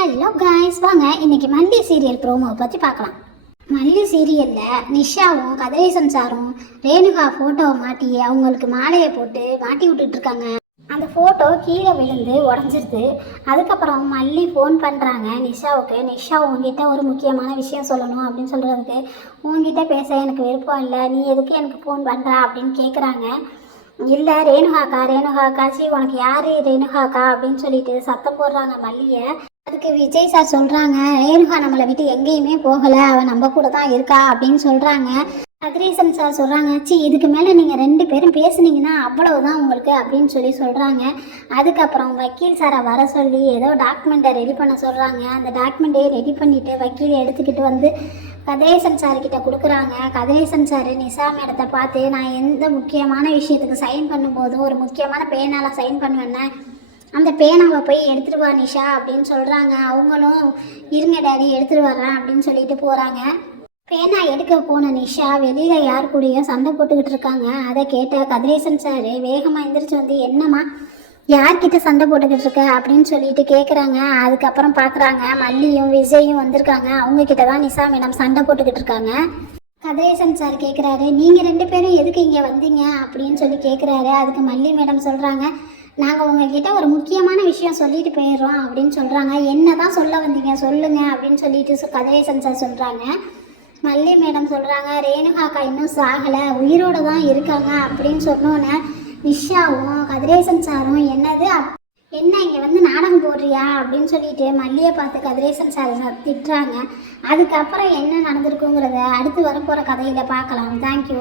Hello guys வாங்க இன்னைக்கு மல்லி சீரியல் ப்ரோமோவை பற்றி பார்க்கலாம். மல்லி சீரியலில் நிஷாவும் கதிரேசன் சாரும் ரேணுகா ஃபோட்டோவை மாட்டி அவங்களுக்கு மாலையை போட்டு மாட்டி விட்டுட்ருக்காங்க அந்த ஃபோட்டோ கீழே விழுந்து உடஞ்சிருது. அதுக்கப்புறம் மல்லி ஃபோன் பண்ணுறாங்க நிஷாவுக்கு. நிஷா உங்ககிட்ட ஒரு முக்கியமான விஷயம் சொல்லணும் அப்படின்னு சொல்கிறதுக்கு உங்ககிட்ட பேச எனக்கு விருப்பம் இல்லை. நீ எதுக்கு எனக்கு ஃபோன் பண்ணுற அப்படின்னு கேட்குறாங்க இல்லை ரேணுகாக்கா ரேணுகாக்கா சி உனக்கு யார் ரேணுகாக்கா? அப்படின்னு சொல்லிட்டு சத்தம் போடுறாங்க மல்லியை. அதுக்கு விஜய் சார் சொல்கிறாங்க ரேணுகா நம்மளை விட்டு எங்கேயுமே போகலை அவள் நம்ம கூட தான் இருக்கா அப்படின்னு சொல்கிறாங்க கதிரேசன் சார் சொல்கிறாங்க சி இதுக்கு மேலே நீங்கள் ரெண்டு பேரும் பேசுனீங்கன்னா அவ்வளவுதான் உங்களுக்கு அப்படின்னு சொல்லி சொல்கிறாங்க அதுக்கப்புறம் வக்கீல் சாரை வர சொல்லி ஏதோ டாக்குமெண்ட்டை ரெடி பண்ண சொல்கிறாங்க அந்த டாக்குமெண்ட்டை ரெடி பண்ணிவிட்டு வக்கீல் எடுத்துக்கிட்டு வந்து கதிரேசன் சார்கிட்ட கொடுக்குறாங்க. கதிரேசன் சார் நிசா மேடத்தை பார்த்து நான் எந்த முக்கியமான விஷயத்துக்கு சைன் பண்ணும்போதும் ஒரு முக்கியமான பேனால் சைன் பண்ணுவேன்னே அந்த பேனாவை போய் எடுத்துட்டு வா நிஷா அப்படின்னு சொல்கிறாங்க அவங்களும் இருங்க டேடி எடுத்துட்டு வர்றேன் அப்படின்னு சொல்லிட்டு போகிறாங்க பேனா எடுக்க போன நிஷா வெளியில் யார் கூடயோ சண்டை போட்டுக்கிட்டு இருக்காங்க. அதை கேட்ட கதிரேசன் சார் வேகமாக எந்திரிச்சு வந்து என்னம்மா யார்கிட்ட சண்டை போட்டுக்கிட்டு இருக்க? அப்படின்னு சொல்லிட்டு கேட்குறாங்க அதுக்கப்புறம் பார்க்குறாங்க மல்லியும் விஜயும் வந்திருக்காங்க. அவங்க கிட்ட தான் நிஷா மேடம் சண்டை போட்டுக்கிட்டு இருக்காங்க. கதிரேசன் சார் கேட்குறாரு நீங்கள் ரெண்டு பேரும் எதுக்கு இங்கே வந்தீங்க? அப்படின்னு சொல்லி கேட்குறாரு அதுக்கு மல்லி மேடம் சொல்கிறாங்க நாங்கள் உங்ககிட்ட ஒரு முக்கியமான விஷயம் சொல்லிட்டு போயிடுறோம் அப்படின்னு சொல்கிறாங்க என்ன தான் சொல்ல வந்தீங்க? சொல்லுங்க அப்படின்னு சொல்லிட்டு கதிரேசன் சார் சொல்கிறாங்க மல்லி மேடம் சொல்கிறாங்க ரேணுகாக்கா இன்னும் சாகலை. உயிரோடு தான் இருக்காங்க. அப்படின்னு சொன்னோன்னே நிஷாவும் கதிரேசன் சாரும் என்னது அப்- என்ன இங்கே வந்து நாடகம் போடுறியா? அப்படின்னு சொல்லிட்டு மல்லியை பார்த்து கதிரேசன் சார் திட்டுறாங்க. அதுக்கப்புறம் என்ன நடந்திருக்குங்கிறத அடுத்து வரப்போகிற கதையில் பார்க்கலாம். தேங்க்யூ